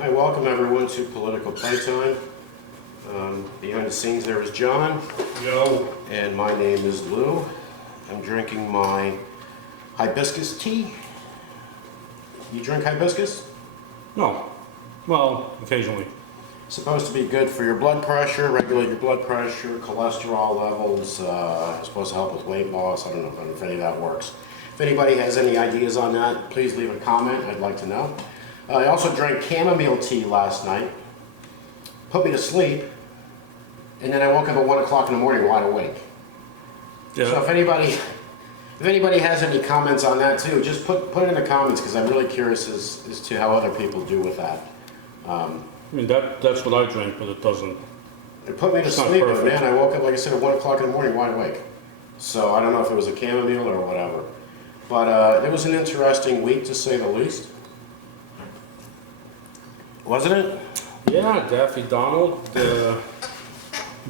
Hi, welcome everyone to Political Playtime. Behind the scenes there is John. Yo. And my name is Lou. I'm drinking my hibiscus tea. You drink hibiscus? No. Well, occasionally. It's supposed to be good for your blood pressure, regulate your blood pressure, cholesterol levels, it's supposed to help with weight loss. I don't know if any of that works. If anybody has any ideas on that, please leave a comment. I'd like to know. I also drank chamomile tea last night. Put me to sleep. And then I woke up at 1 o'clock in the morning wide awake. Yeah. So if anybody has any comments on that too, just put it in the comments because I'm really curious as to how other people do with that. I mean, that's what I drink, but it doesn't. It put me to sleep, but man, I woke up, like I said, at 1 o'clock in the morning wide awake. So I don't know if it was a chamomile or whatever. But it was an interesting week to say the least. Wasn't it? Yeah, Daffy Donald did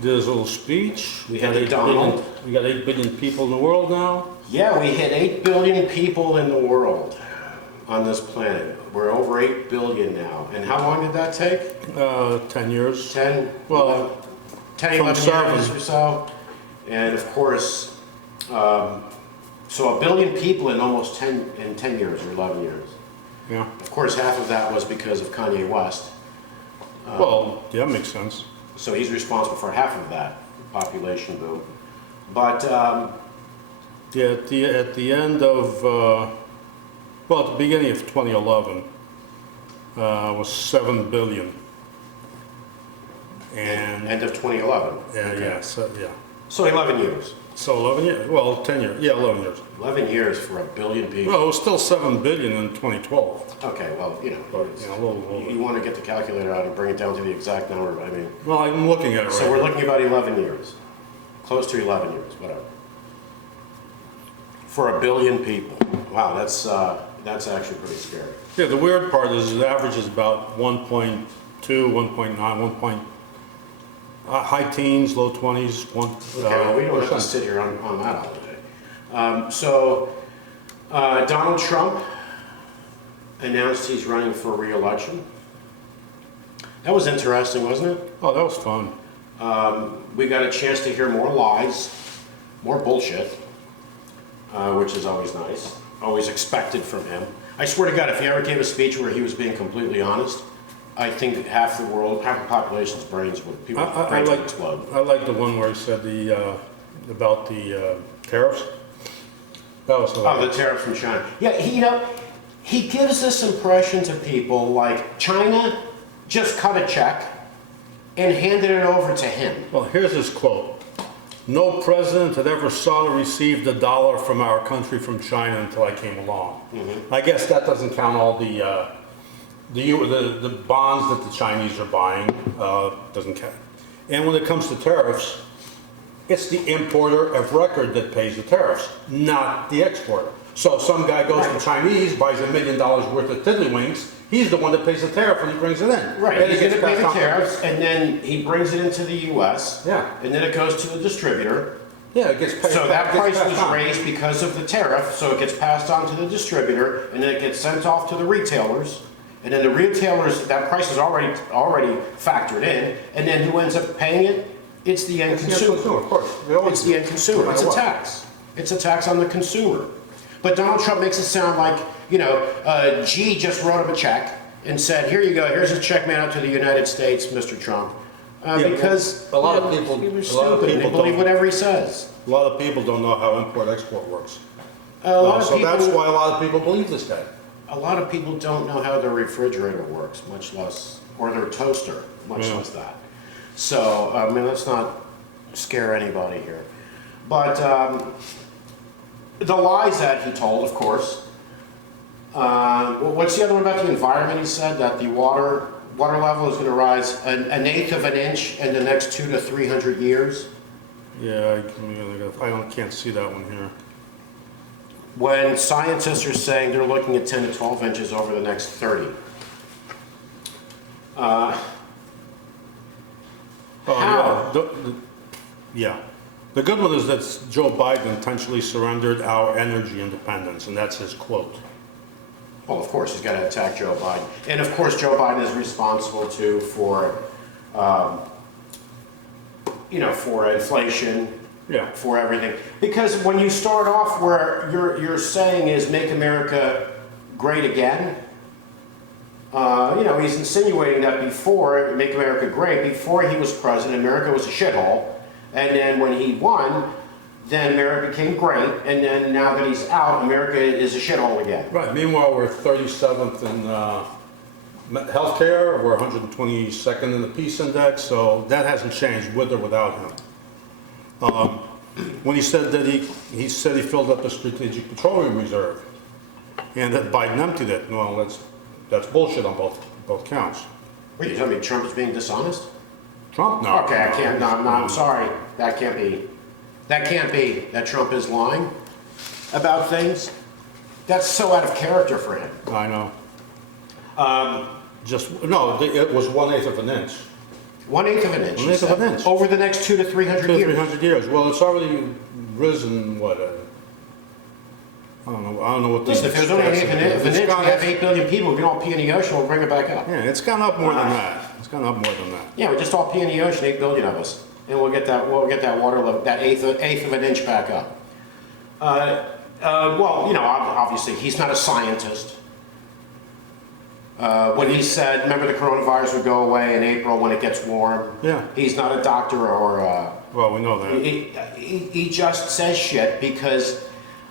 his little speech. We had 8 Donald. We got 8 billion people in the world now. Yeah, we hit 8 billion people in the world on this planet. We're over 8 billion now. And how long did that take? 10 years. 10? Well, 10, 11 years or so. And of course, so 1 billion people in almost 10 years or 11 years. Yeah. Of course, half of that was because of Kanye West. Well, yeah, makes sense. So he's responsible for half of that population boom. But Yeah, at the end of well, at the beginning of 2011, was 7 billion. And end of 2011. yeah, Okay. yeah, so yeah. So 11 years. So 11 years. Well, 10 years. Yeah, 11 years. 11 years for 1 billion people. Well, it was still 7 billion in 2012. Okay, well, you know, But, you know, a little you want to get the calculator out and bring it down to the exact number. I mean, Well, I'm looking at it right so we're now. looking about 11 years, close to 11 years, whatever. For 1 billion people. Wow, that's actually pretty scary. Yeah, the weird part is it averages about 1.2, 1.9, high teens, low 20s. Okay, well, we don't have to sit here on that all day. Donald Trump announced he's running for re-election. That was interesting, wasn't it? Oh, that was fun. We got a chance to hear more lies, more bullshit, which is always nice, always expected from him. I swear to God, if he ever gave a speech where he was being completely honest, I think that half the population's brains would explode. I like the one where he said about the tariffs. That was hilarious. Oh, the tariffs from China. Yeah, he gives this impression to people like China just cut a check and handed it over to him. Well, here's his quote. No president had ever sought or received $1 from our country from China until I came along. Mm-hmm. I guess that doesn't count all the bonds that the Chinese are buying, doesn't count. And when it comes to tariffs, it's the importer of record that pays the tariffs, not the exporter. So if some guy goes to Chinese, buys $1 million worth of tiddlywinks, he's the one that pays the tariff when he brings it in. Right, he's going to pay the tariffs, and then he brings it into the U.S., yeah, and then it goes to the distributor. Yeah, it gets paid. So that price was raised because of the tariff, so it gets passed on to the distributor, and then it gets sent off to the retailers. And then the retailers, that price is already factored in, and then who ends up paying it? It's the end consumer. Of course. It's the end consumer. It's a tax. It's a tax on the consumer. But Donald Trump makes it sound like, G just wrote him a check and said, here you go, here's a check made out to the United States, Mr. Trump. Because a lot of people believe whatever he says. A lot of people don't know how import-export works. That's why a lot of people believe this guy. A lot of people don't know how their refrigerator works, much less, or their toaster, much less that. So, I mean, let's not scare anybody here. But the lies that he told, of course. What's the other one about the environment? He said that the water level is going to rise an eighth of an inch in the next 200 to 300 years. Yeah, I can't see that one here. When scientists are saying they're looking at 10 to 12 inches over the next 30. How? Yeah. The good one is that Joe Biden intentionally surrendered our energy independence, and that's his quote. Well, of course, he's got to attack Joe Biden. And of course, Joe Biden is responsible too for, for inflation, Yeah. for everything. Because when you start off where you're saying is make America great again, he's insinuating that before, make America great, before he was president, America was a shithole. And then when he won, then America became great. And then now that he's out, America is a shithole again. Right. Meanwhile, we're 37th in healthcare. We're 122nd in the peace index. So that hasn't changed with or without him. When he said that he said he filled up the strategic petroleum reserve, and that Biden emptied it. Well, that's bullshit on both counts. Wait, you telling me Trump is being dishonest? Trump? No. Okay, I can't. No, I'm sorry. That can't be. That can't be that Trump is lying about things. That's so out of character for him. I know. It was 1/8 of an inch. 1/8 of an inch. 1/8 of an inch. Over the next 200 to 300 years. 300 years. Well, it's already risen. What? I don't know what. Listen, if there's only 1/8 of an inch, we have 8 billion people. We can all pee in the ocean. We'll bring it back up. Yeah, it's gone up more than that. It's gone up more than that. Yeah, we just all pee in the ocean. 8 billion of us, and we'll get that water level, that eighth of an inch back up. Obviously, he's not a scientist. When he said, remember the coronavirus would go away in April when it gets warm? Yeah. He's not a doctor or Well, we know that. he just says shit because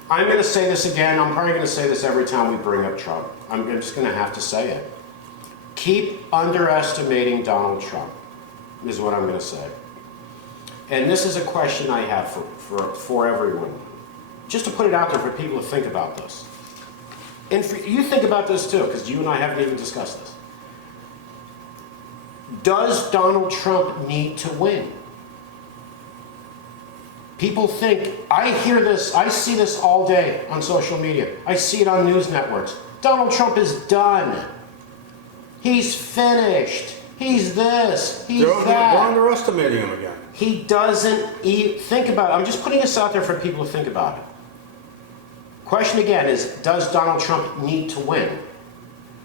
I'm going to say this again. I'm probably going to say this every time we bring up Trump. I'm just going to have to say it. Keep underestimating Donald Trump is what I'm going to say. And this is a question I have for everyone. Just to put it out there for people to think about this. And you think about this too, because you and I haven't even discussed this. Does Donald Trump need to win? People think, I hear this, I see this all day on social media. I see it on news networks. Donald Trump is done. He's finished. He's this, he's that. They're underestimating him again. He doesn't think about it. I'm just putting this out there for people to think about it. Question again is, does Donald Trump need to win?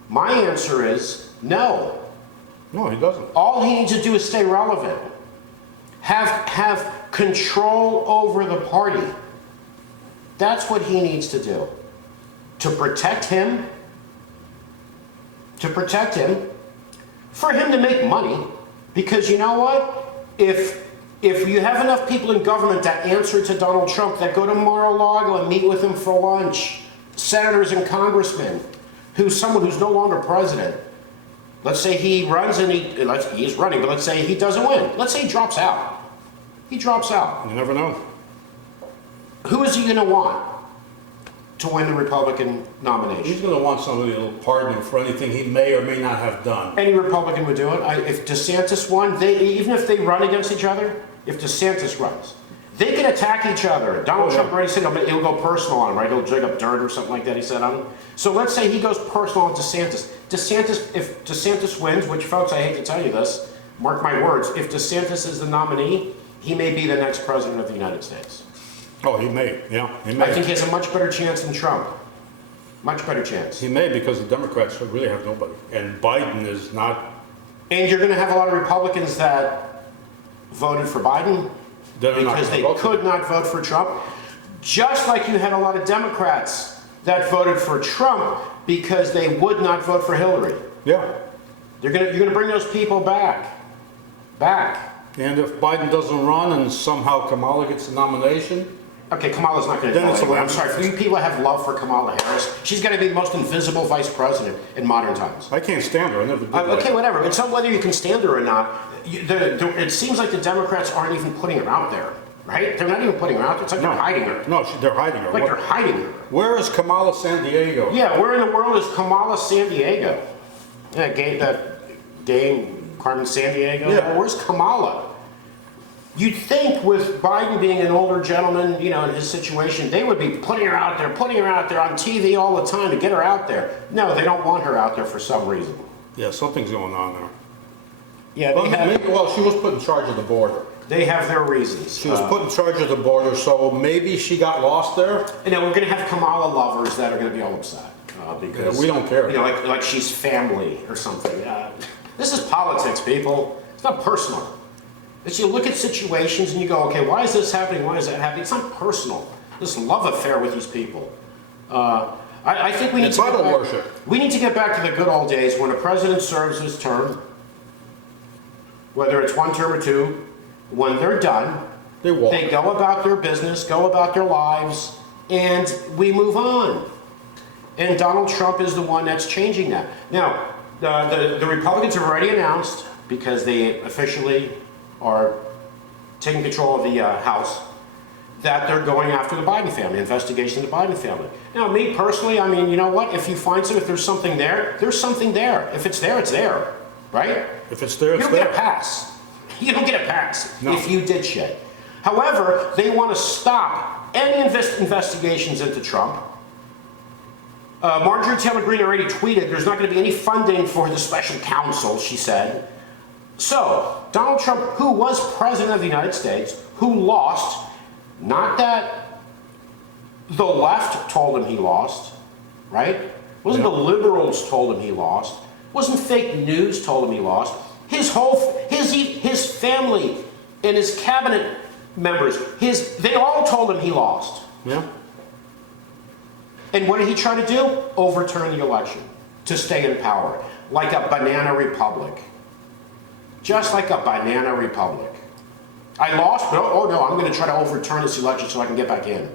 My answer is no. No, he doesn't. All he needs to do is stay relevant. Have control over the party. That's what he needs to do. To protect him, for him to make money. Because you know what? If you have enough people in government that answer to Donald Trump, that go to Mar-a-Lago and meet with him for lunch, senators and congressmen, someone who's no longer president, let's say he runs and he's running, but let's say he doesn't win. Let's say he drops out. He drops out. You never know. Who is he going to want to win the Republican nomination? He's going to want somebody to pardon him for anything he may or may not have done. Any Republican would do it. If DeSantis won, even if they run against each other, if DeSantis runs, they can attack each other. Donald Trump already said he'll go personal on him, right? He'll dig up dirt or something like that, he said on him. So let's say he goes personal on DeSantis. If DeSantis wins, which folks, I hate to tell you this, mark my words, if DeSantis is the nominee, he may be the next president of the United States. Oh, he may, yeah, he may. I think he has a much better chance than Trump. Much better chance. He may, because the Democrats really have nobody. And Biden is not. And you're going to have a lot of Republicans that voted for Biden because they could not vote for Trump. Just like you had a lot of Democrats that voted for Trump because they would not vote for Hillary. Yeah. You're going to bring those people back. And if Biden doesn't run and somehow Kamala gets the nomination. Okay, Kamala's not going to do it anyway. I'm sorry, for you people that have love for Kamala Harris, she's going to be the most invisible vice president in modern times. I can't stand her. I never did. Okay, whatever. It's not whether you can stand her or not. It seems like the Democrats aren't even putting her out there, right? They're not even putting her out there. It's like they're hiding her. No, they're hiding her. Like they're hiding her. Where is Kamala San Diego? Yeah, where in the world is Kamala San Diego? Yeah, that game, Carmen San Diego? Yeah. Where's Kamala? You'd think with Biden being an older gentleman, in his situation, they would be putting her out there on TV all the time to get her out there. No, they don't want her out there for some reason. Yeah, something's going on there. Yeah, well, she was put in charge of the border. They have their reasons. She was put in charge of the border, so maybe she got lost there. We're going to have Kamala lovers that are going to be all upset. because we don't care. You know, like she's family or something. This is politics, people. It's not personal. It's you look at situations and you go, okay, why is this happening? Why is that happening? It's not personal. This love affair with these people. I think we need It's to get idol back, worship. we need to get back to the good old days when a president serves his term, whether it's one term or two. When they're done, They walk. they go about their business, go about their lives, and we move on. And Donald Trump is the one that's changing that. Now, the Republicans have already announced, because they officially are taking control of the House, that they're going after the Biden family, investigation of the Biden family. Now, me personally, I mean, you know what? If you find if there's something there, there's something there. If it's there, it's there, right? If it's there, You it's don't get a there. pass. You don't get a pass No. if you did shit. However, they want to stop any investigations into Trump. Marjorie Taylor Greene already tweeted there's not going to be any funding for the special counsel, she said. So, Donald Trump, who was president of the United States, who lost, not that the left told him he lost, right? Wasn't Yeah. the liberals told him he lost. Wasn't fake news told him he lost. His family and his cabinet members, they all told him he lost. Yeah. And what did he try to do? Overturn the election to stay in power, like a banana republic. Just like a banana republic. I lost, but oh no, I'm going to try to overturn this election so I can get back in.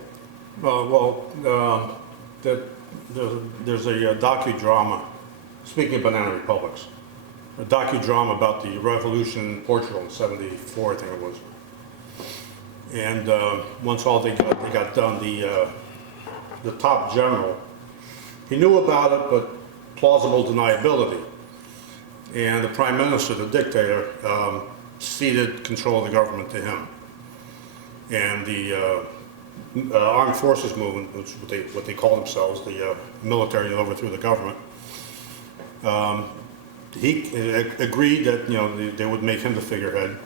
There's a docudrama, speaking of banana republics, a docudrama about the revolution in Portugal in '74, I think it was. And once all they got done, the top general, he knew about it, but plausible deniability. And the prime minister, the dictator, ceded control of the government to him. And the armed forces movement, which is what they call themselves, the military that overthrew the government, he agreed that they would make him the figurehead.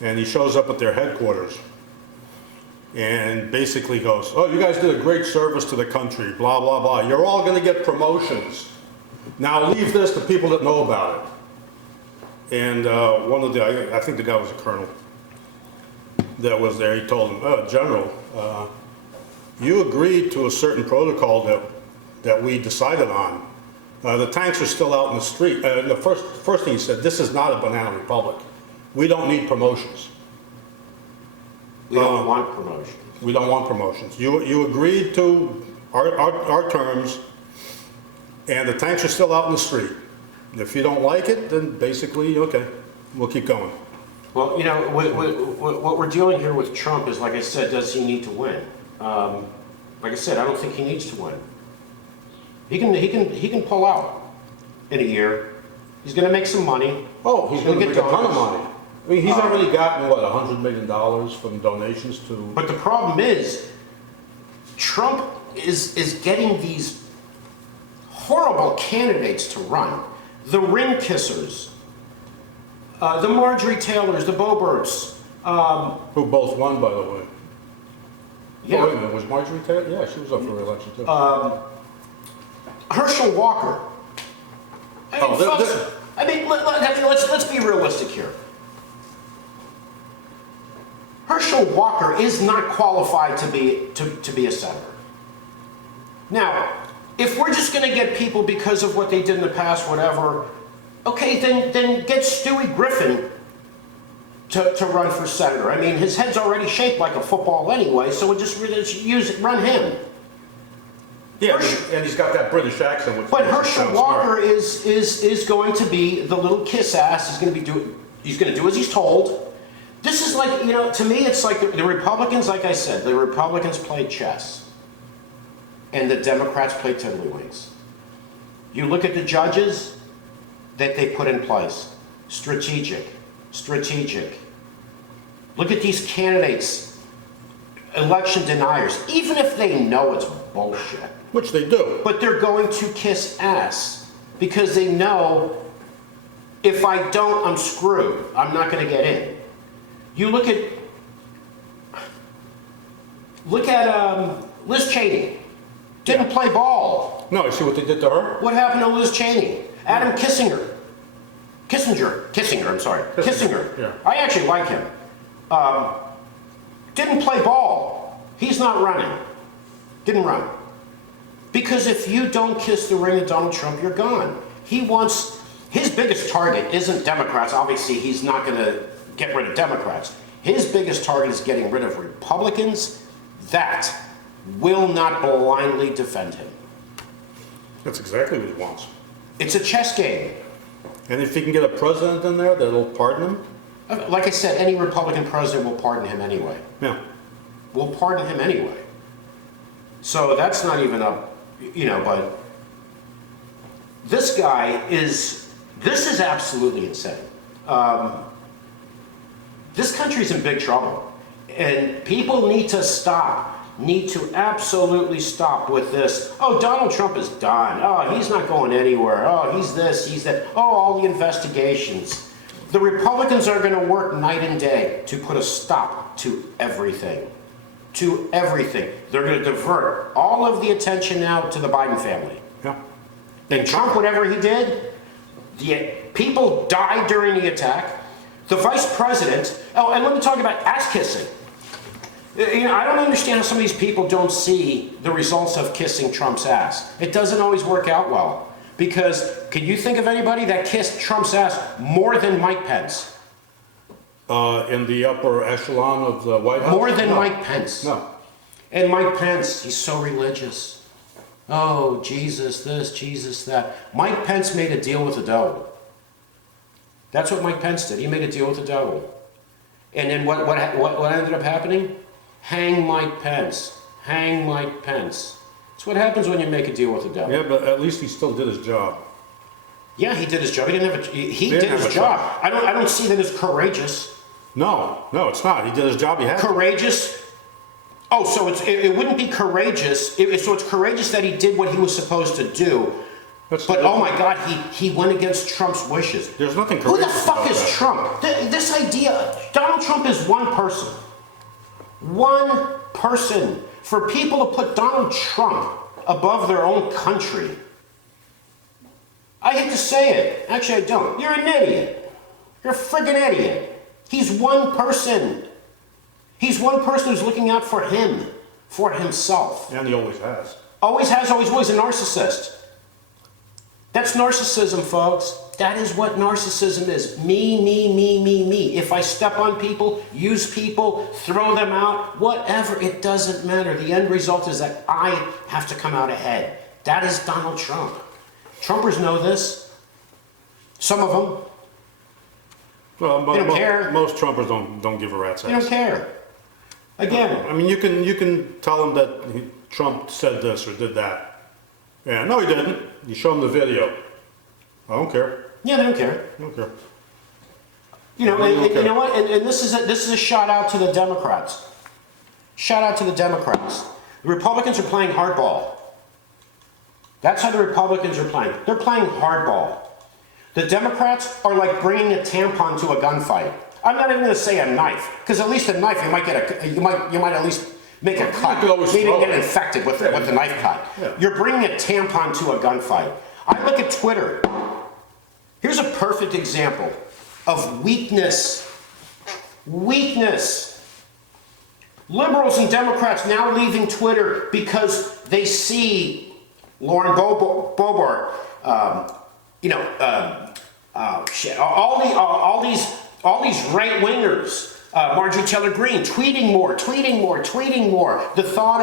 And he shows up at their headquarters and basically goes, "Oh, you guys did a great service to the country, blah, blah, blah. You're all going to get promotions. Now leave this to people that know about it." And one of I think the guy was a colonel that was there, he told him, "General, you agreed to a certain protocol that we decided on. The tanks are still out in the street." The first thing he said, "This is not a banana republic. We don't need promotions. We don't want promotion. We don't want promotions. You agreed to our terms, and the tanks are still out in the street. If you don't like it, then basically, okay, we'll keep going." Well, what we're dealing here with Trump is, like I said, does he need to win? Like I said, I don't think he needs to win. He can pull out in a year. He's going to make some money. Oh, he's going to get make a ton of donors. money. I mean, he's already gotten, what, $100 million from donations to... But the problem is, Trump is getting these horrible candidates to run. The ring kissers, the Marjorie Taylors, the Boeberts. Who both won, by the way. Yeah. Oh, wait a minute, was Marjorie Taylor? Yeah, she was up for re-election, too. Herschel Walker. I mean, Oh, folks, let's be realistic here. Herschel Walker is not qualified to be a senator. Now, if we're just going to get people because of what they did in the past, whatever, okay, then get Stewie Griffin to run for senator. I mean, his head's already shaped like a football anyway, so we'll just run him. Yeah, and he's got that British accent. Which But makes it Herschel sound Walker smart. is going to be the little kiss ass. He's going to do as he's told. This is like, to me, it's like the Republicans, like I said, the Republicans play chess and the Democrats play tiddlywinks. You look at the judges that they put in place. Strategic. Look at these candidates, election deniers, even if they know it's bullshit. Which they do. But they're going to kiss ass because they know if I don't, I'm screwed. I'm not going to get in. You look at Liz Cheney, Didn't play ball. No, you see what they did to her? What happened to Liz Cheney? Adam Kissinger. I'm sorry. Kissinger. Yeah. I actually like him. Didn't play ball. He's not running. Didn't run. Because if you don't kiss the ring of Donald Trump, you're gone. His biggest target isn't Democrats. Obviously, he's not going to get rid of Democrats. His biggest target is getting rid of Republicans that will not blindly defend him. That's exactly what he wants. It's a chess game. And if he can get a president in there that'll pardon him? Like I said, any Republican president will pardon him anyway. Yeah. Will pardon him anyway. So that's not even but this is absolutely insane. This country's in big trouble. And people need to absolutely stop with this. Oh, Donald Trump is done. Oh, he's not going anywhere. Oh, he's this, he's that. Oh, all the investigations. The Republicans are going to work night and day to put a stop to everything. To everything. They're going to divert all of the attention now to the Biden family. Yeah. And Trump, whatever he did, the people died during the attack. The vice president, and let me talk about ass kissing. I don't understand how some of these people don't see the results of kissing Trump's ass. It doesn't always work out well. Because can you think of anybody that kissed Trump's ass more than Mike Pence? In the upper echelon of the White House? More than No. Mike Pence. No. And Mike Pence, he's so religious. Oh, Jesus this, Jesus that. Mike Pence made a deal with the devil. That's what Mike Pence did. He made a deal with the devil. And then what ended up happening? Hang Mike Pence. Hang Mike Pence. That's what happens when you make a deal with the devil. Yeah, but at least he still did his job. Yeah, he did his job. He did his job. I don't see that as courageous. No, it's not. He did his job. He had to. Courageous? Oh, so it wouldn't be courageous. So it's courageous that he did what he was supposed to do. But oh my God, he went against Trump's wishes. There's nothing Who the courageous fuck about is that. Trump? This idea, Donald Trump is one person. One person. For people to put Donald Trump above their own country. I hate to say it. Actually, I don't. You're an idiot. You're a friggin' idiot. He's one person. He's one person who's looking out for him, for himself. And he always has. Always has, always was a narcissist. That's narcissism, folks. That is what narcissism is. Me, me, me, me, me. If I step on people, use people, throw them out, whatever, it doesn't matter. The end result is that I have to come out ahead. That is Donald Trump. Trumpers know this. Some of them. Well, They don't care. most Trumpers don't give a rat's They don't ass. care. Again, I mean, you can tell them that Trump said this or did that. Yeah, no, he didn't. You show them the video. I don't care. yeah, they don't care. I don't care. You know, and you know what? And this is a shout out to the Democrats. Shout out to the Democrats. The Republicans are playing hardball. That's how the Republicans are playing. They're playing hardball. The Democrats are like bringing a tampon to a gunfight. I'm not even going to say a knife, because at least a knife you might get you might at least make a cut. could always Maybe throw get it. infected with the knife cut. Yeah. You're bringing a tampon to a gunfight. I look at Twitter. Here's a perfect example of weakness. Weakness. Liberals and Democrats now leaving Twitter because they see Lauren Boebert, all these right wingers, Marjorie Taylor Greene, tweeting more. The thought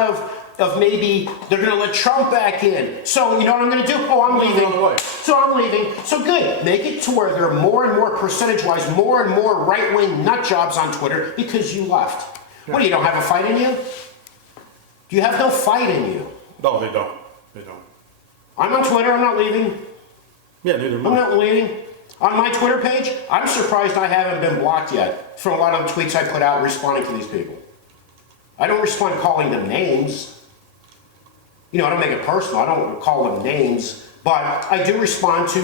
of maybe they're going to let Trump back in. So you know what I'm going to do? Oh, I'm leaving. So I'm leaving. So good. Make it to where there are more and more percentage-wise, more and more right-wing nut jobs on Twitter because you left. Yeah. What, you don't have a fight in you? You have no fight in you. No, they don't. They don't. I'm on Twitter. I'm not leaving. Yeah, neither am I. I'm not leaving. On my Twitter page, I'm surprised I haven't been blocked yet from a lot of the tweets I put out responding to these people. I don't respond calling them names. You know, I don't make it personal. I don't call them names But I do respond to,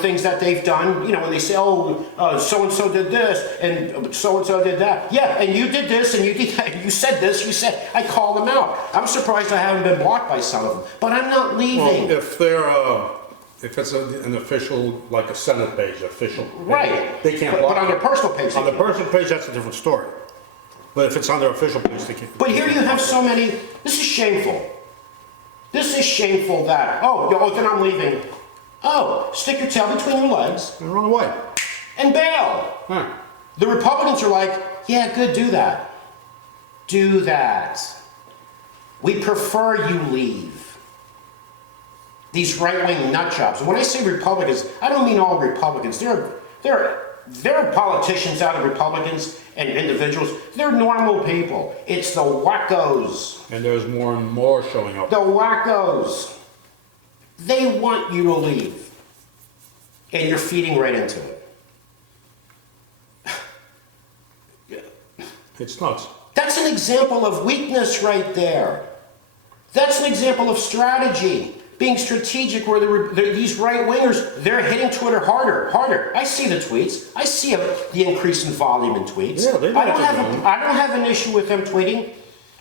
things that they've done, when they say, oh, so-and-so did this, and so-and-so did that. Yeah, and you did this, and you did that, and you said this, I call them out. I'm surprised I haven't been blocked by some of them, but I'm not leaving. Well, if it's an official, like a Senate page, official page, Right. they can't But block on it. their personal page, they On the can. personal page, that's a different story. But if it's on their official page, they can't. But here you have so many, this is shameful. This is shameful that, then I'm leaving. Oh, stick your tail between your legs And run away. and bail. Huh. The Republicans are like, yeah, good, do that. Do that. We prefer you leave. These right-wing nut jobs. And when I say Republicans, I don't mean all Republicans. There are politicians out of Republicans and individuals. They're normal people. It's the wackos. And there's more and more showing up. The wackos. They want you to leave. And you're feeding right into it. It's nuts. That's an example of weakness right there. That's an example of strategy. Being strategic where these right-wingers, they're hitting Twitter harder. I see the tweets. I see the increase in volume in tweets. Yeah, they know I don't what they're doing. I don't have an issue with them tweeting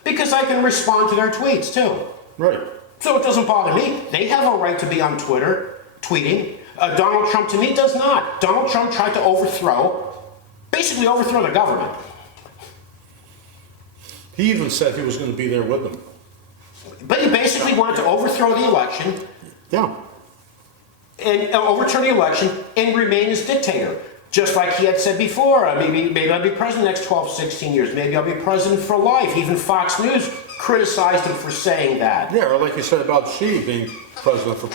because I can respond to their tweets too. Right. So it doesn't bother me. They have a right to be on Twitter tweeting. Donald Trump, to me, does not. Donald Trump tried to basically overthrow the government. He even said he was going to be there with them. But he basically wanted to overthrow the election Yeah. and overturn the election and remain as dictator. Just like he had said before, maybe I'll be president the next 12, 16 years. Maybe I'll be president for life. Even Fox News criticized him for saying that. Yeah, or like you said about Xi being president for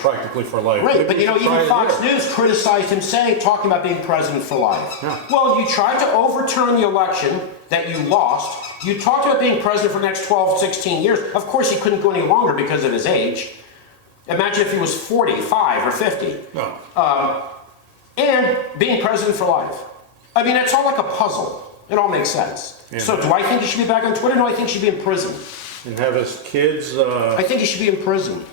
life. Right, but Maybe we should try even it Fox here. News criticized him talking about being president for life. Yeah. Well, you tried to overturn the election that you lost. You talked about being president for the next 12, 16 years. Of course, he couldn't go any longer because of his age. Imagine if he was 45 or 50. No. And being president for life. I mean, it's all like a puzzle. It all makes sense. Yeah. So do I think he should be back on Twitter? No, I think he should be in prison. And have his kids, I think he should be in prison.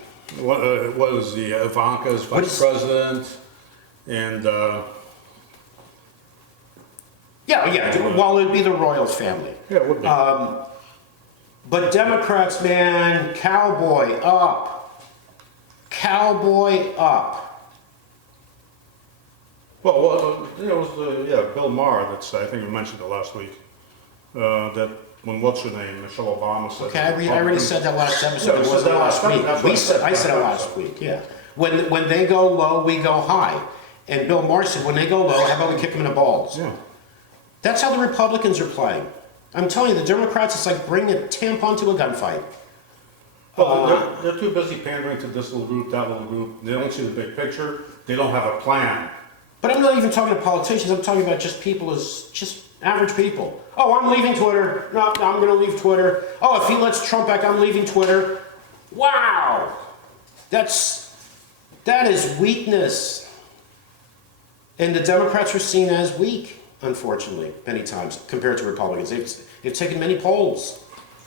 what is the Ivanka's vice president, and Yeah, well, it'd be the Royals family. yeah, it would be. But Democrats, man, cowboy up. Cowboy up. Well, it was Bill Maher that's, I think you mentioned it last week, that when what's her name, Michelle Obama said. Okay, I already said that last episode. Yeah, It we wasn't said that last last week. time. That's what I said it last week, yeah. When they go low, we go high. And Bill Maher said, when they go low, how about we kick them in the balls? Yeah. That's how the Republicans are playing. I'm telling you, the Democrats, it's like bringing a tampon to a gunfight. Well, they're too busy pandering to this little group, that little group. They don't see the big picture. They don't have a plan. But I'm not even talking to politicians. I'm talking about just people as just average people. Oh, I'm leaving Twitter. No, I'm going to leave Twitter. Oh, if he lets Trump back, I'm leaving Twitter. Wow. That is weakness. And the Democrats are seen as weak, unfortunately, many times, compared to Republicans. They've taken many polls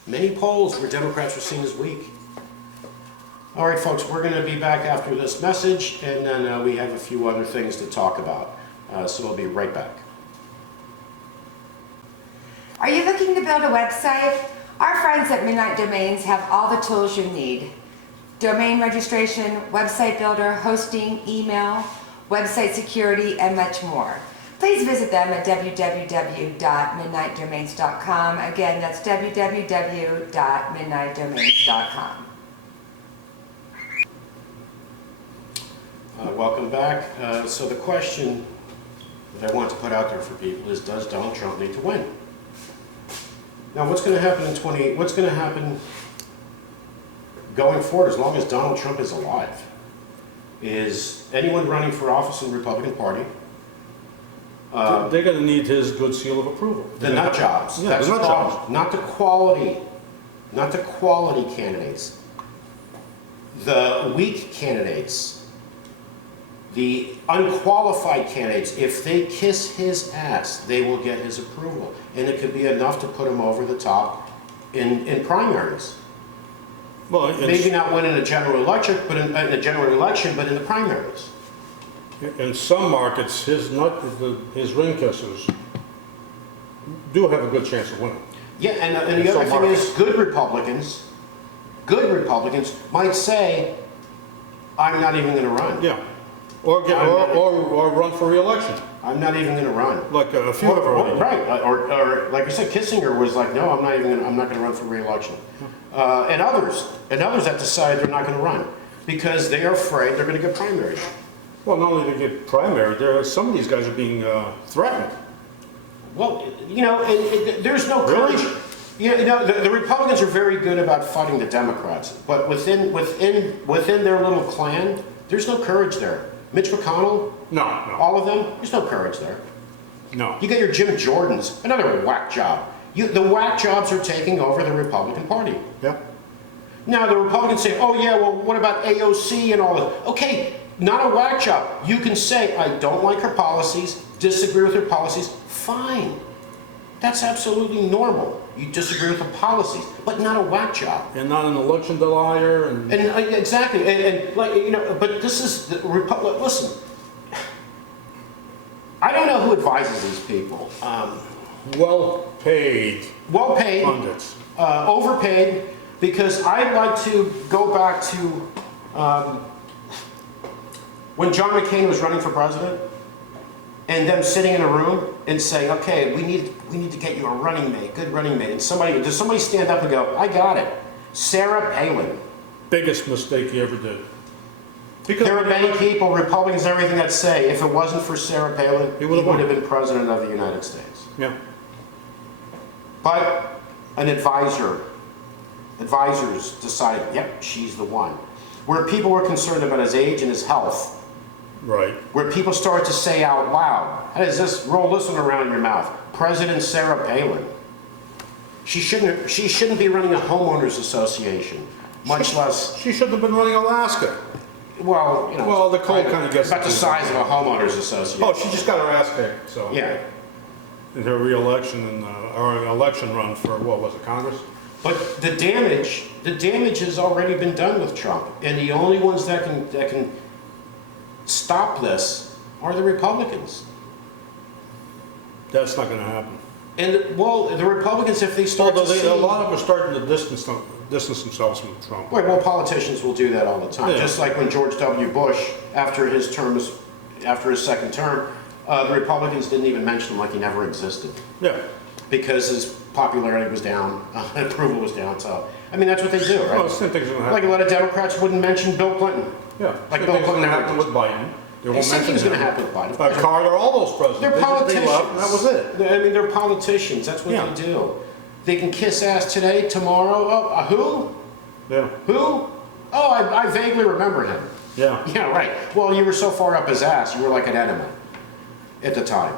where Democrats are seen as weak. All right, folks, we're going to be back after this message, and then we have a few other things to talk about. So we'll be right back. Are you looking to build a website? Our friends at Midnight Domains have all the tools you need. Domain registration, website builder, hosting, email, website security, and much more. Please visit them at www.midnightdomains.com. Again, that's www.midnightdomains.com. Welcome back. So the question that I want to put out there for people is, does Donald Trump need to win? Now, what's going to happen what's going to happen going forward as long as Donald Trump is alive? Is anyone running for office in the Republican Party? They're going to need his good seal of approval. The nut jobs. Yeah, That's the the nut problem. jobs. Not the quality candidates. The weak candidates. The unqualified candidates, if they kiss his ass, they will get his approval. And it could be enough to put him over the top in primaries. Well, in, Maybe not win in a general election, but in a general election, but in the primaries. in some markets, his ring kissers do have a good chance of winning. Yeah, and the other thing is, good Republicans might say, I'm not even going to run. Yeah, or run for re-election, I'm not even going to run. like a few of our. Right, or like I said, Kissinger was like, no, I'm not going to run for re-election. And others that decide they're not going to run because they are afraid they're going to get primaried. Well, not only to get primary, some of these guys are being threatened. Well, and there's no Really? courage. The Republicans are very good about fighting the Democrats, but within their little clan, there's no courage there. Mitch McConnell, No, all of them, there's no courage there. no. You got your Jim Jordans, another whack job. The whack jobs are taking over the Republican Party. Yeah. Now the Republicans say, oh yeah, well what about AOC and all that? Okay, not a whack job. You can say, I don't like her policies, disagree with her policies, fine. That's absolutely normal. You disagree with the policies, but not a whack job. And not an election denier and. Exactly, and but this is the Republic. Listen, I don't know who advises these people. Well-paid Well-paid, pundits. overpaid, because I'd like to go back to when John McCain was running for president, and them sitting in a room and saying, "Okay, we need to get you a running mate, good running mate." And does somebody stand up and go, "I got it, Sarah Palin." Biggest mistake he ever did. Because There are many people, Republicans, and everything that say, if it wasn't for Sarah Palin, he would have been president of the United States. Yeah. But an advisors decided, yep, she's the one. Where people were concerned about his age and his health, Right. where people started to say out loud, how does this roll this one around in your mouth? President Sarah Palin. She shouldn't be running a homeowners association, much less, She shouldn't have been running Alaska. well, Well, the cold kind of gets about the to- size of a homeowners association. Oh, she just got her ass kicked, so. Yeah. In her re-election and, or an election run for, what was it, Congress? But the damage has already been done with Trump, and the only ones that can stop this are the Republicans. That's not gonna happen. And well, the Republicans, if they start Although to see, a lot of them are starting to distance themselves from Trump. right, well, politicians will do that all the time. Yeah. Just like when George W. Bush, after his second term, the Republicans didn't even mention him like he never existed Yeah. because his popularity was down, approval was down. So, I mean, that's what they do, right? Well, the same thing's gonna Like a happen. lot of Democrats wouldn't mention Bill Clinton. Yeah. Like Same Bill thing's Clinton gonna never happen did. with Biden. They won't Same mention thing's going to him. happen with Biden. Carter, all those presidents. They're They politicians. left, and that was it. I mean, they're politicians. That's what Yeah. they do. They can kiss ass today, tomorrow. Oh, who? Yeah. Who? Oh, I vaguely remember him. Yeah. Yeah, right. Well, you were so far up his ass, you were like an enema at the time.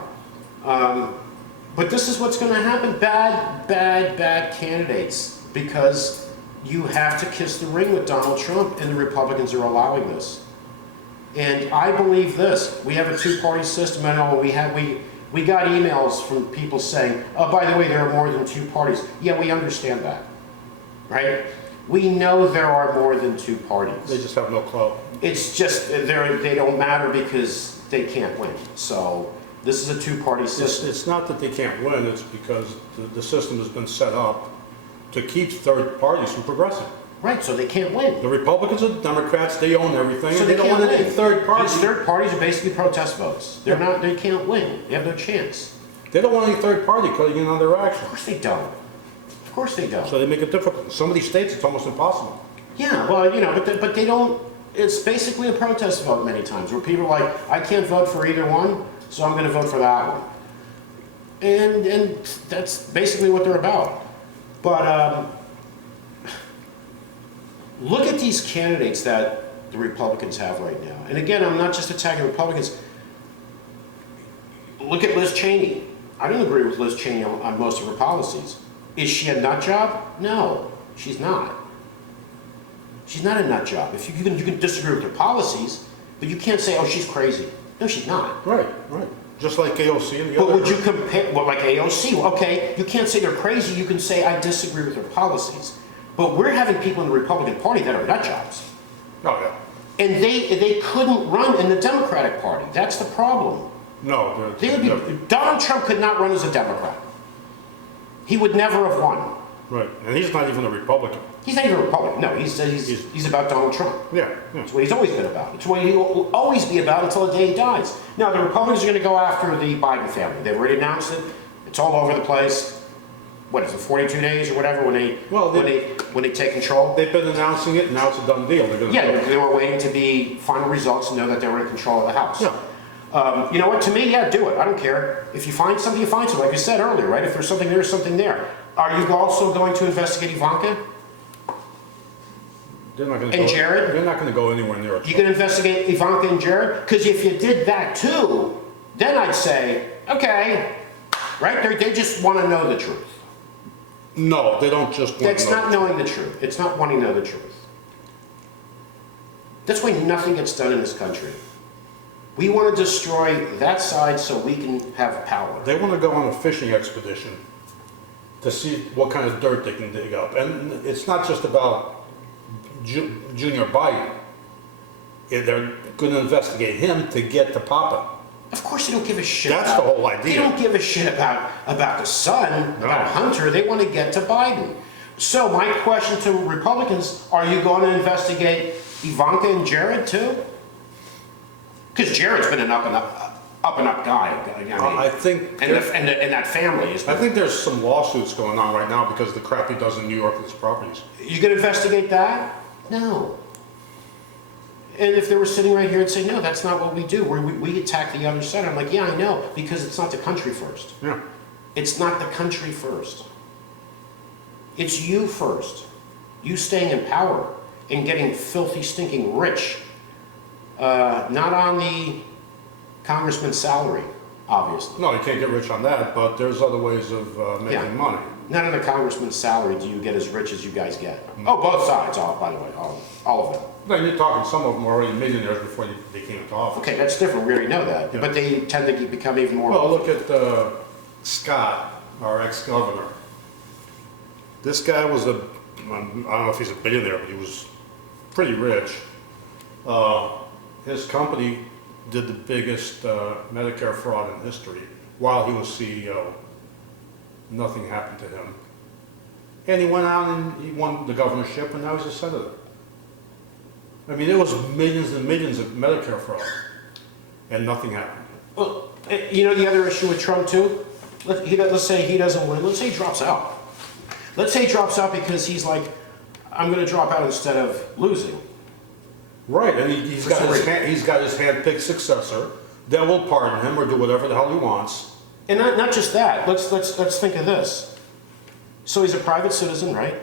But this is what's going to happen. Bad candidates. Because you have to kiss the ring with Donald Trump, and the Republicans are allowing this. And I believe this. We have a two-party system. I know we got emails from people saying, oh, by the way, there are more than two parties. Yeah, we understand that, right? We know there are more than two parties. They just have no clout. It's just they don't matter because they can't win. So this is a two-party system. It's not that they can't win, it's because the system has been set up to keep third parties from progressing. Right, so they can't win. The Republicans and Democrats, they own everything, So and they don't want can't any win. third party. These third parties are basically protest votes. They can't win. They have no chance. They don't want any third party cutting in on their action. Of course they don't. Of course they don't. So they make it difficult. In some of these states, it's almost impossible. Yeah, well, but they don't. It's basically a protest vote many times, where people are like, I can't vote for either one, so I'm going to vote for that one. And that's basically what they're about. But look at these candidates that the Republicans have right now. And again, I'm not just attacking Republicans. Look at Liz Cheney. I don't agree with Liz Cheney on most of her policies. Is she a nut job? No, she's not. She's not a nut job. If you can disagree with her policies, but you can't say, oh, she's crazy. No, she's not. Right. Just like AOC and the But other. would you compare, well, like AOC, okay, you can't say they're crazy, you can say, I disagree with their policies. But we're having people in the Republican Party that are nut jobs. Oh, yeah. And they couldn't run in the Democratic Party. That's the problem. No. Donald Trump could not run as a Democrat. He would never have won. Right, and he's not even a Republican. He's not even a Republican. No, he's about Donald Trump. Yeah. That's what he's always been about. It's what he will always be about until the day he dies. Now, the Republicans are going to go after the Biden family. They've already announced it. It's all over the place. What is it, 42 days or whatever when they take control? They've been announcing it, and now it's a done deal. They were waiting to be final results to know that they were in control of the House. Yeah. You know what? To me, yeah, do it. I don't care. If you find something, you find something. Like you said earlier, right? If there's something there, something there. Are you also going to investigate Ivanka? They're not going to And Jared? They're not going to go anywhere near it. You can investigate Ivanka and Jared? Because if you did that too, then I'd say, okay, right? They just want to know the truth. No, they don't just want to know. That's not knowing the truth. It's not wanting to know the truth. That's why nothing gets done in this country. We want to destroy that side so we can have power. They want to go on a fishing expedition to see what kind of dirt they can dig up. And it's not just about Junior Biden. They're going to investigate him to get to Papa. Of course, they don't give a shit. That's the whole idea. They don't give a shit about the son, about Hunter. They want to get to Biden. So my question to Republicans: are you going to investigate Ivanka and Jared too? Because Jared's been an up and up guy. I mean, I think, and that family is. I think there's some lawsuits going on right now because of the crap he does in New York with his properties. You going to investigate that? No. And if they were sitting right here and say, no, that's not what we do. We attack the other side. I'm like, yeah, I know, because it's not the country first. Yeah. It's not the country first. It's you first. You staying in power and getting filthy, stinking rich. Not on the congressman's salary, obviously. No, you can't get rich on that, but there's other ways of making money. Not on the congressman's salary do you get as rich as you guys get. Oh, both sides, by the way, all of them. No, you're talking, some of them were already millionaires before they came into office. Okay, that's different. We already know that. Yeah. But they tend to become even more. Well, look at Scott, our ex-governor. This guy was I don't know if he's a billionaire, but he was pretty rich. His company did the biggest Medicare fraud in history while he was CEO. Nothing happened to him. And he went out and he won the governorship, and now he's a senator. I mean, there was millions and millions of Medicare fraud, and nothing happened. Well, you know the other issue with Trump too? Let's say he doesn't win. Let's say he drops out. Let's say he drops out because he's like, I'm going to drop out instead of losing. Right, and he's got his hand-picked successor that will pardon him or do whatever the hell he wants. And not just that. Let's think of this. So he's a private citizen, right?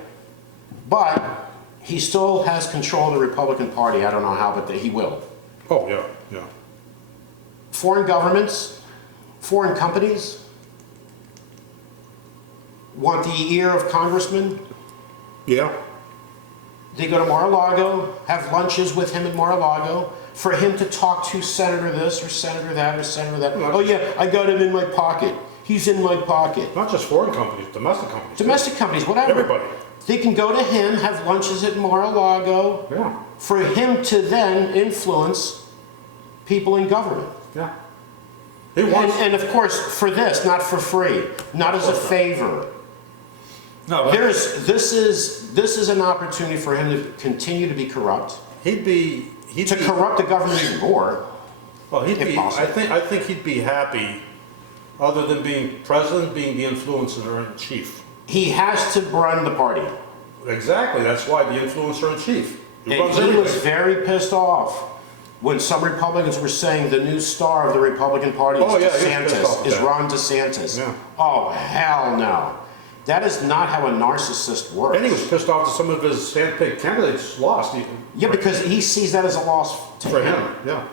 But he still has control of the Republican Party. I don't know how, but he will. Oh, yeah, yeah. Foreign governments, foreign companies want the ear of congressmen. Yeah. They go to Mar-a-Lago, have lunches with him at Mar-a-Lago, for him to talk to Senator this or Senator that or Senator that. Oh yeah, I got him in my pocket. He's in my pocket. Not just foreign companies, domestic companies. Domestic companies, whatever. Everybody. They can go to him, have lunches at Mar-a-Lago, Yeah. for him to then influence people in government. Yeah. He wants. And of course, for this, not for free, not as a favor. No, but This is an opportunity for him to continue to be corrupt, to corrupt the government even more. Well, if possible. I think he'd be happy, other than being president, being the influencer in chief. He has to run the party. Exactly. That's why the influencer in chief. He And runs he everything. was very pissed off when some Republicans were saying the new star of the Republican Party Oh, is yeah, he was pissed off DeSantis, with is that. Ron DeSantis. Yeah. Oh, hell no. That is not how a narcissist works. And he was pissed off that some of his hand-picked candidates lost. Yeah, because he sees that as a loss For him, yeah.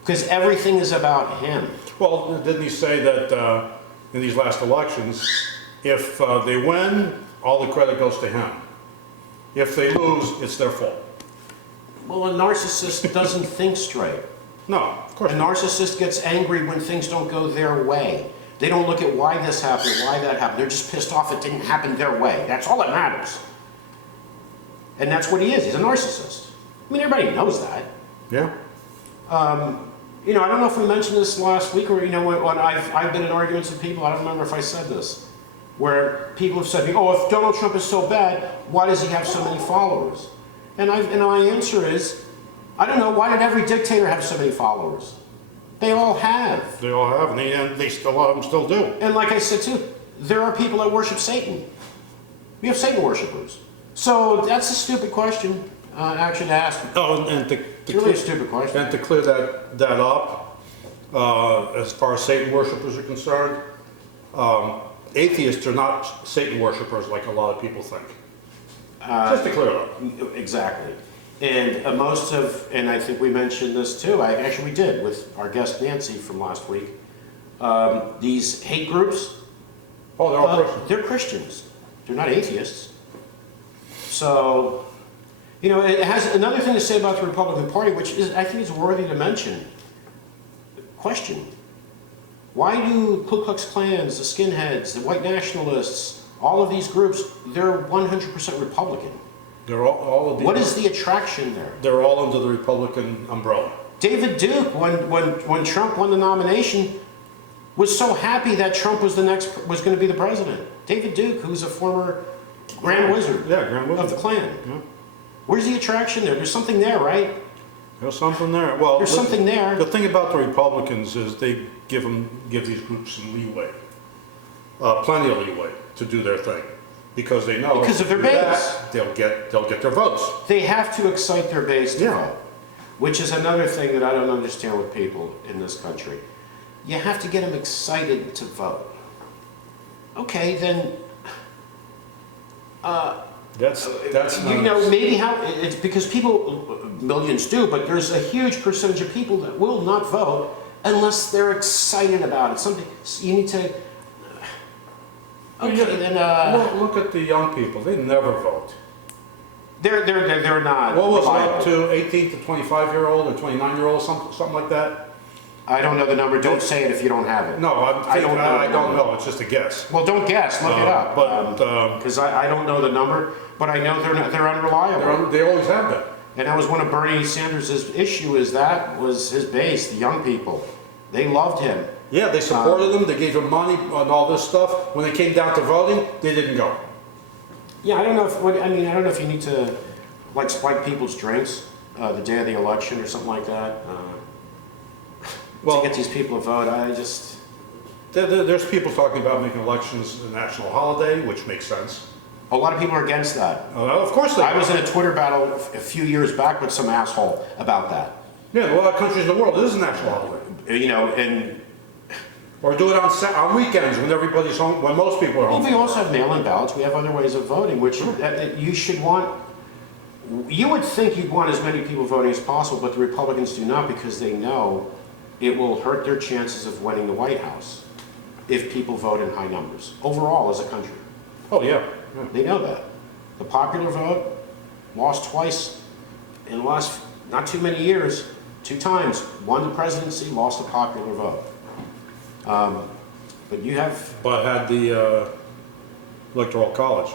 Because everything is about him. Well, didn't he say that in these last elections, if they win, all the credit goes to him. If they lose, it's their fault. Well, a narcissist doesn't think straight. No, of course A not. narcissist gets angry when things don't go their way. They don't look at why this happened, why that happened. They're just pissed off it didn't happen their way. That's all that matters. And that's what he is. He's a narcissist. I mean, everybody knows that. Yeah. You know, I don't know if we mentioned this last week or, you know, when I've been in arguments with people, I don't remember if I said this, where people have said to me, oh, if Donald Trump is so bad, why does he have so many followers? And my answer is, I don't know, why did every dictator have so many followers? They all have. They all have, and a lot of them still do. And like I said too, there are people that worship Satan. We have Satan worshipers. So that's a stupid question, actually, to ask. Oh, and It's really a stupid question. And to clear that up, as far as Satan worshipers are concerned, atheists are not Satan worshipers like a lot of people think. Just to clear it up. Exactly. And and I think we mentioned this too, we did with our guest Nancy from last week, these hate groups, Oh, they're all Christians. they're Christians. They're not atheists. So, you know, it has another thing to say about the Republican Party, which is, I think is worthy to mention. Question. Why do Ku Klux Klans, the skinheads, the white nationalists, all of these groups, they're 100% Republican? They're all of the. What is the attraction there? They're all under the Republican umbrella. David Duke, when Trump won the nomination, was so happy that Trump was going to be the president. David Duke, who's a former Grand Wizard, Yeah, Grand Wizard of the Klan. Yeah. Where's the attraction there? There's something there, right? There's something there. Well, There's something there. The thing about the Republicans is they give these groups some leeway, plenty of leeway to do their thing, because they know Because of their if they do base. that, they'll get their votes. They have to excite their base to Yeah. vote, which is another thing that I don't understand with people in this country. You have to get them excited to vote. Okay, then That's you know, maybe how it's because people, millions do, but there's a huge percentage of people that will not vote unless they're excited about it. Something you need to. Okay, then look at the young people. They never vote. they're not. What was it, reliable. up to 18 to 25-year-old or 29-year-old, something like that? I don't know the number. Don't say it if you don't have it. No, I don't know. I don't know. It's just a guess. Well, don't guess. Look it up. But Because I don't know the number, but I know they're unreliable. they always have been. And that was one of Bernie Sanders' issue. Is that was his base, the young people. They loved him. Yeah, they supported them. They gave them money and all this stuff. When they came down to voting, they didn't go. Yeah, I don't know if I don't know if you need to like spike people's drinks the day of the election or something like that. Well, to get these people to vote, I just. There's people talking about making elections a national holiday, which makes sense. A lot of people are against that. Of course they I are. was in a Twitter battle a few years back with some asshole about that. Yeah, a lot of countries in the world, it is a national holiday. You know, and Or do it on weekends when everybody's home, when most people are home. we also have mail-in ballots. We have other ways of voting, which you should want. You would think you'd want as many people voting as possible, but the Republicans do not because they know it will hurt their chances of winning the White House if people vote in high numbers, overall as a country. Oh, yeah. Yeah. They know that. The popular vote lost twice in the last not too many years, 2 times. Won the presidency, lost the popular vote. But you have... But had the Electoral College.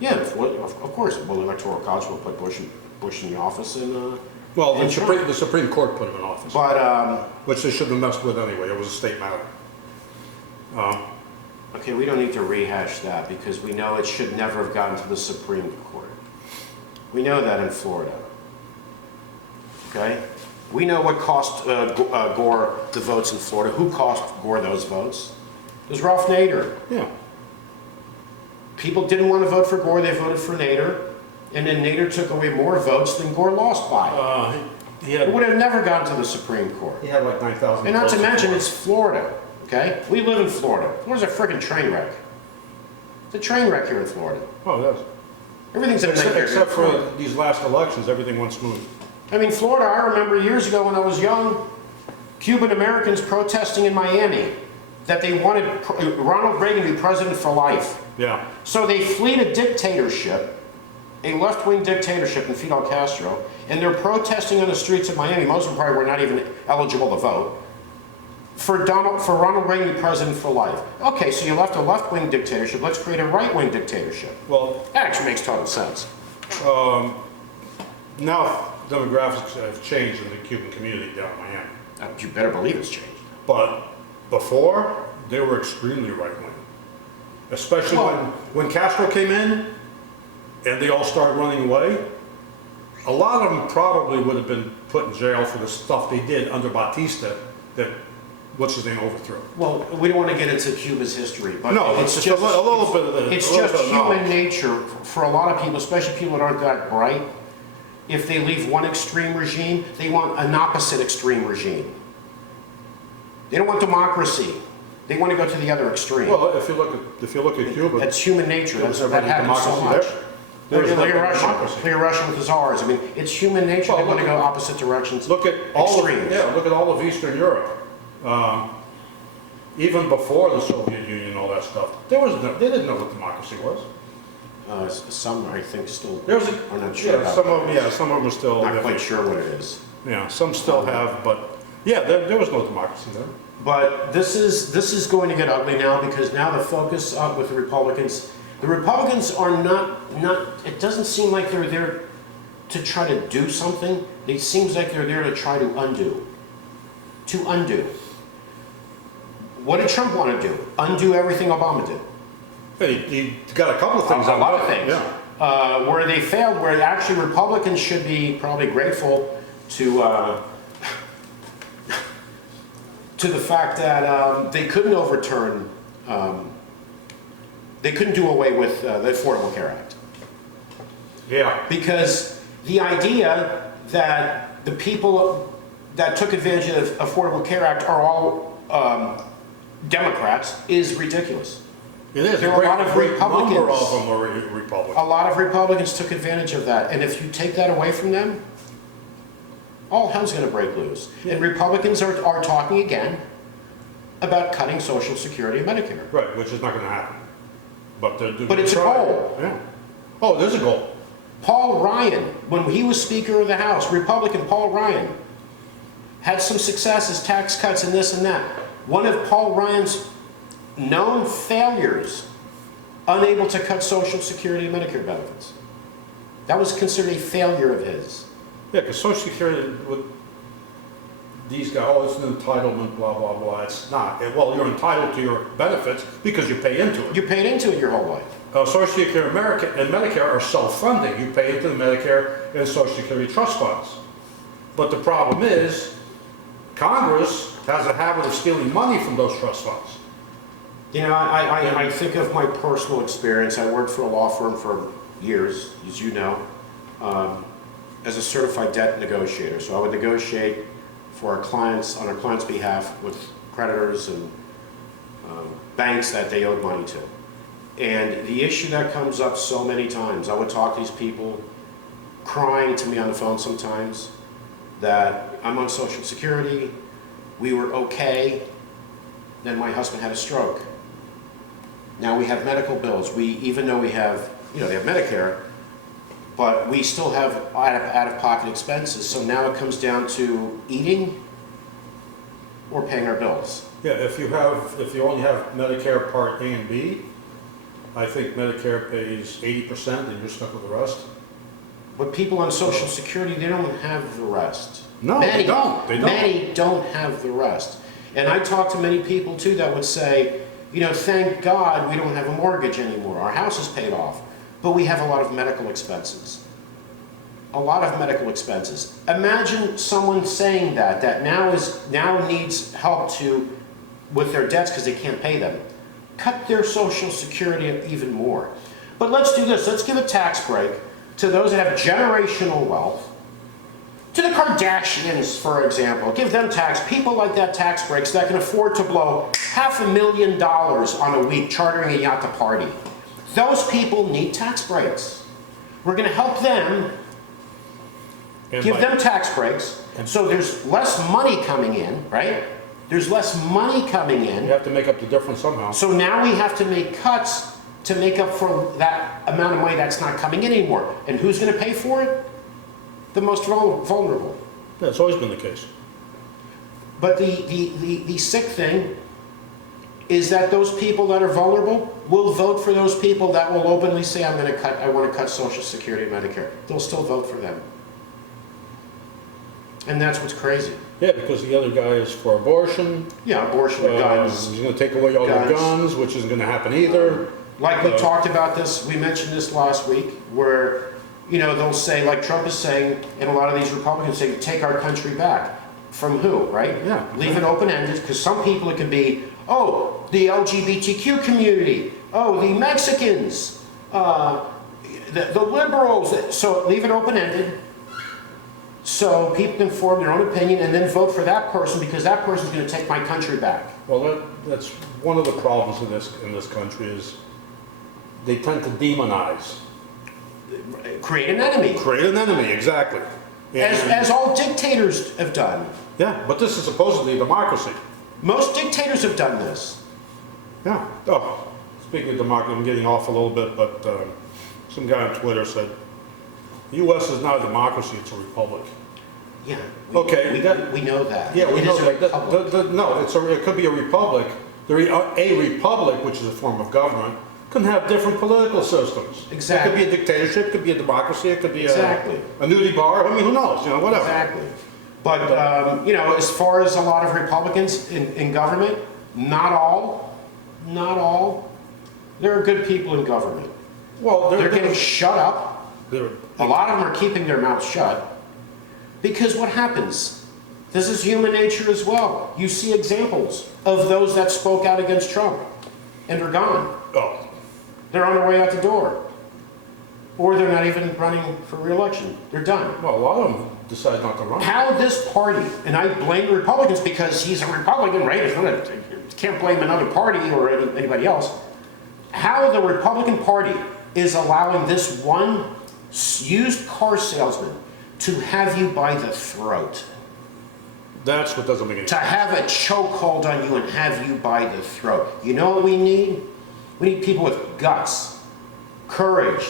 Yeah, of course. Well, the Electoral College will put Bush in the office and... Well, and the Supreme Court put him in office, But, which they shouldn't have messed with anyway. It was a state matter. okay, we don't need to rehash that because we know it should never have gotten to the Supreme Court. We know that in Florida. Okay? We know what cost Gore the votes in Florida. Who cost Gore those votes? It was Ralph Nader. Yeah. People didn't want to vote for Gore, they voted for Nader. And then Nader took away more votes than Gore lost by. It would have never gotten to the Supreme Court. He had like 9,000 And not to votes. mention, it's Florida, okay? We live in Florida. Florida's a freaking train wreck. It's a train wreck here in Florida. Oh, yes. Everything's a nightmare. Except for these last elections, everything went smooth. I mean, Florida, I remember years ago when I was young, Cuban Americans protesting in Miami that they wanted Ronald Reagan to be president for life. Yeah. So they flee a dictatorship, a left-wing dictatorship in Fidel Castro, and they're protesting on the streets of Miami. Most of them probably were not even eligible to vote. For Ronald Reagan to be president for life. Okay, so you left a left-wing dictatorship. Let's create a right-wing dictatorship. Well, That actually makes total sense. Now demographics have changed in the Cuban community down in Miami. You better believe it's changed. But before, they were extremely right-wing. Especially Well- when Castro came in and they all started running away, a lot of them probably would have been put in jail for the stuff they did under Batista that, what's his name, overthrew. Well, we don't want to get into Cuba's history, but No, it's just a little bit of the. It's a little just bit of human knowledge. nature for a lot of people, especially people that aren't that bright. If they leave one extreme regime, they want an opposite extreme regime. They don't want democracy. They want to go to the other extreme. Well, if you look at Cuba, That's human nature. there was That never happens so democracy much. there. There was Look never at Russia. democracy. Look at Russia with the czars. I mean, it's human nature. Well, They want to look go at- opposite directions. Look at all of, Extremes. yeah, look at all of Eastern Europe. Even before the Soviet Union and all that stuff, they didn't know what democracy was. Some, I think, still There was are not sure yeah, about some that. of them, yeah, some of them are still, Not quite sure what it is. yeah, some still have, but yeah, there was no democracy then. But this is going to get ugly now because now the focus with the Republicans are not, it doesn't seem like they're there to try to do something. It seems like they're there to try to undo. To undo. What did Trump want to do? Undo everything Obama did. He got a couple of things. A lot of things. Yeah. Where they failed, where actually Republicans should be probably grateful to the fact that they couldn't overturn, they couldn't do away with the Affordable Care Act. Yeah. Because the idea that the people that took advantage of the Affordable Care Act are all Democrats is ridiculous. It is. There are a lot of great Republicans. number of them are Republicans. A lot of Republicans took advantage of that, and if you take that away from them, all hell's going to break loose. And Republicans are talking again about cutting Social Security and Medicare. Right, which is not going to happen. But they're But it's a trying. goal. Yeah. Oh, there's a goal. Paul Ryan, when he was Speaker of the House, Republican Paul Ryan, had some successes, tax cuts and this and that. One of Paul Ryan's known failures, unable to cut Social Security and Medicare benefits. That was considered a failure of his. Yeah, because Social Security, with these guys, oh, it's an entitlement, blah, blah, blah. It's not. Well, you're entitled to your benefits because you pay into it. You paid into it your whole life. Social Security and Medicare are self-funding. You pay into the Medicare and Social Security trust funds. But the problem is, Congress has a habit of stealing money from those trust funds. You know, I think of my personal experience. I worked for a law firm for years, as you know, as a certified debt negotiator. So I would negotiate for our clients, on our clients' behalf, with creditors and banks that they owed money to. And the issue that comes up so many times, I would talk to these people crying to me on the phone sometimes that I'm on Social Security, we were okay, then my husband had a stroke. Now we have medical bills. Even though we have, they have Medicare, but we still have out-of-pocket expenses. So now it comes down to eating or paying our bills. Yeah, if you only have Medicare Part A and B, I think Medicare pays 80% and you're stuck with the rest. But people on Social Security, they don't have the rest. No, they don't. They don't. Many don't have the rest. And I talk to many people too that would say, thank God we don't have a mortgage anymore. Our house is paid off. But we have a lot of medical expenses. A lot of medical expenses. Imagine someone saying that now needs help with their debts because they can't pay them. Cut their Social Security even more. But let's do this. Let's give a tax break to those that have generational wealth. To the Kardashians, for example. Give them people like that tax breaks that can afford to blow $500,000 on a week chartering a yacht to party. Those people need tax breaks. We're going to help them, give them tax breaks, so there's less money coming in, right? There's less money coming in. You have to make up the difference somehow. So now we have to make cuts to make up for that amount of money that's not coming in anymore. And who's going to pay for it? The most vulnerable. That's always been the case. But the sick thing is that those people that are vulnerable will vote for those people that will openly say, I want to cut Social Security and Medicare. They'll still vote for them. And that's what's crazy. Yeah, because the other guy is for abortion. Yeah, abortion or guns. He's going to take away all their guns, which isn't going to happen either. Like we talked about this, we mentioned this last week, where, you know, they'll say, like Trump is saying, and a lot of these Republicans say, take our country back. From who, right? Yeah. Leave it open-ended, because some people it can be, oh, the LGBTQ community, oh, the Mexicans, the liberals. So leave it open-ended, so people can form their own opinion and then vote for that person, because that person's going to take my country back. Well, that's one of the problems in this country is they tend to demonize. Create an enemy. Create an enemy, exactly. As all dictators have done. Yeah, but this is supposedly a democracy. Most dictators have done this. Yeah. Oh, speaking of democracy, I'm getting off a little bit, but some guy on Twitter said, the U.S. is not a democracy, it's a republic. Yeah. Okay. We know that. Yeah, we It know is a that. republic. No, it could be a republic. A republic, which is a form of government, can have different political systems. Exactly. It could be a dictatorship, it could be a democracy, it could be Exactly. a nudie bar. I mean, who knows? You know, whatever. Exactly. But, you know, as far as a lot of Republicans in government, not all, there are good people in government. Well, They're getting shut up. they're- A lot of them are keeping their mouths shut. Because what happens? This is human nature as well. You see examples of those that spoke out against Trump, and they're gone. Oh, They're on their way out the door. Or they're not even running for re-election. They're done. well, a lot of them decide not to run. How this party, and I blame the Republicans because he's a Republican, right? Can't blame another party or anybody else. How the Republican Party is allowing this one used car salesman to have you by the throat. That's what doesn't make any To sense. have a chokehold on you and have you by the throat. You know what we need? We need people with guts, courage,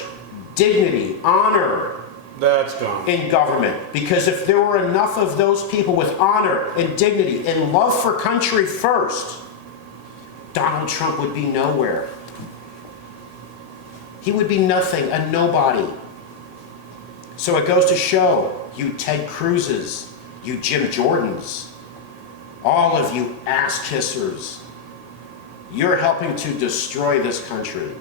dignity, honor That's gone. in government. Because if there were enough of those people with honor and dignity and love for country first, Donald Trump would be nowhere. He would be nothing, a nobody. So it goes to show, you Ted Cruzes, you Jim Jordans, all of you ass kissers, you're helping to destroy this country.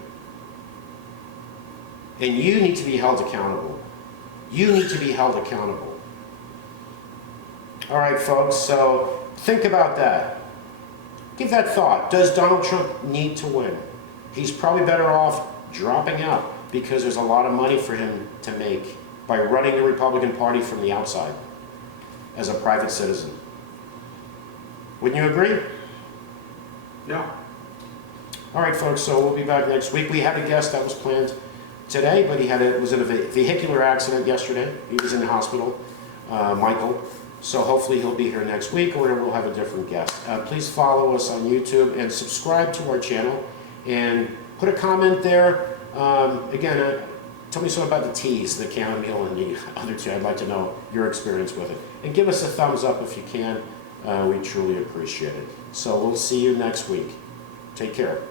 And you need to be held accountable. You need to be held accountable. All right, folks, so think about that. Give that thought. Does Donald Trump need to win? He's probably better off dropping out because there's a lot of money for him to make by running the Republican Party from the outside as a private citizen. Wouldn't you agree? Yeah. All right, folks, so we'll be back next week. We had a guest that was planned today, but he was in a vehicular accident yesterday. He was in the hospital, Michael. So hopefully he'll be here next week, or we'll have a different guest. Please follow us on YouTube and subscribe to our channel and put a comment there. Again, tell me something about the teas, the chamomile and the other two. I'd like to know your experience with it. And give us a thumbs up if you can. We truly appreciate it. So we'll see you next week. Take care.